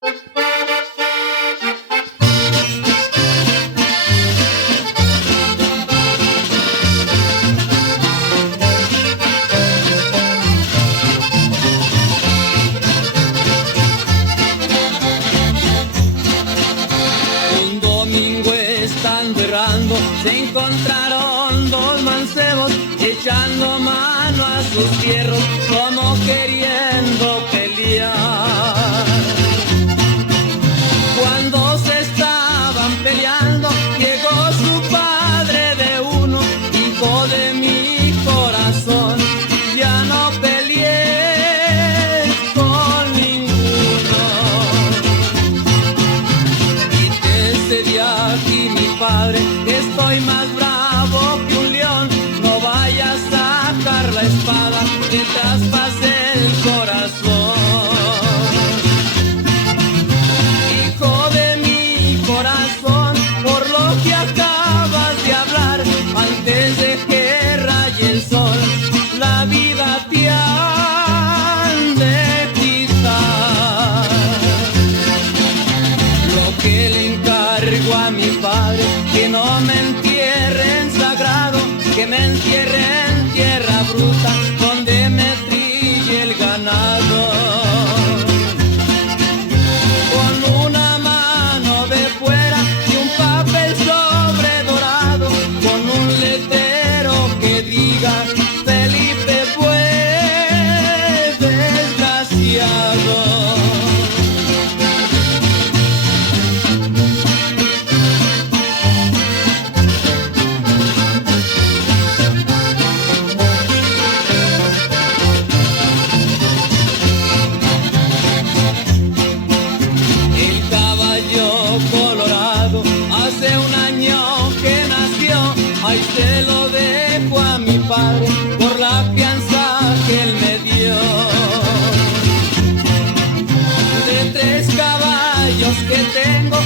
Un domingo estando errando, se encontraron dos mancebos echando mano a sus fierros como queriendo pelear. Cuando se estaban peleando, llegó su padre de uno, hijo de mi corazón, ya no peleé con ninguno. Quítese de aquí, mi padre, que estoy más bravo que un león. No vayas a sacar la espada, que traspase el corazón. Hijo de mi corazón, por lo que acabas de hablar, antes de que raye el sol, la vida te han de quitar. Lo que le encargo a mi padre, que no me entierre en sagrado, que me entierre en tierra bruta, donde me trille el ganado. Con una mano de fuera y un papel sobre dorado, con un letrero que diga: Felipe fue desgraciado. El caballo colorado hace un año que nació, ahí se lo dejo a mi padre por la fianza que él me dio. De 3 caballos que tengo,